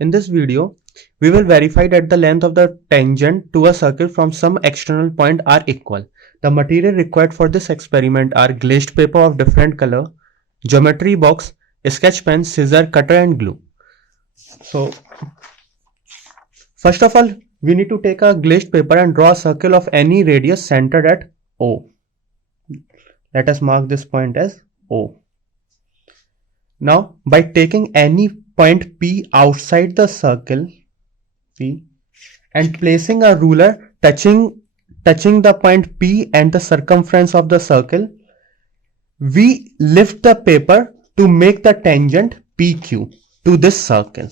In this video, we will verify that the length of the tangent to a circle from some external point are equal. The material required for this experiment are glazed paper of different color, geometry box, sketch pen, scissor, cutter and glue. So, first of all, we need to take a glazed paper and draw a circle of any radius centered at O. Let us mark this point as O. Now, by taking any point P outside the circle P and placing a ruler touching the point P and the circumference of the circle, we lift the paper to make the tangent PQ to this circle.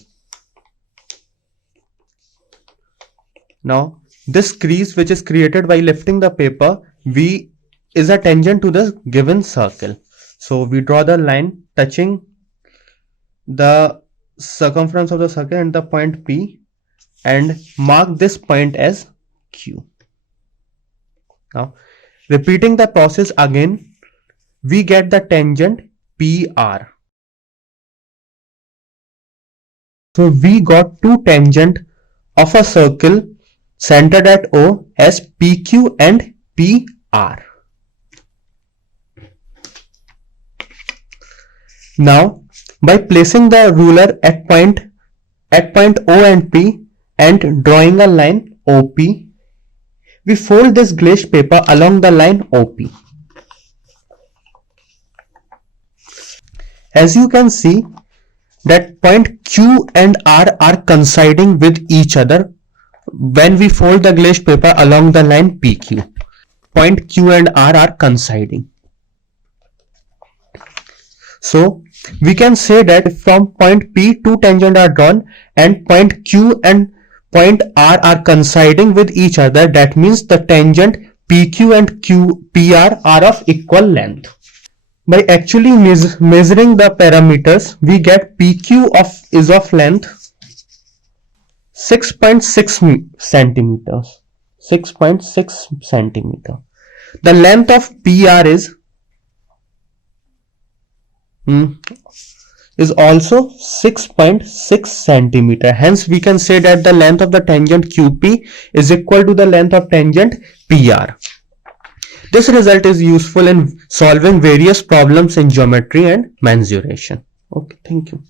Now, this crease which is created by lifting the paper V is a tangent to the given circle. So, we draw the line touching the circumference of the circle and the point P and mark this point as Q. Now, repeating the process again, we get the tangent PR. So, we got two tangents of a circle centered at O as PQ and PR. Now, by placing the ruler at point O and P and drawing a line OP, we fold this glazed paper along the line OP. As you can see that point Q and R are coinciding with each other when we fold the glazed paper along the line PQ. Point Q and R are coinciding. So, we can say that from point P two tangents are drawn and point Q and point R are coinciding with each other. That means the tangent PQ and PR are of equal length. By actually measuring the parameters, we get PQ is of length 6.6 centimeters. 6.6 centimeter. The length of PR is also 6.6 centimeter. Hence, we can say that the length of the tangent QP is equal to the length of tangent PR. This result is useful in solving various problems in geometry and mensuration. Okay, thank you.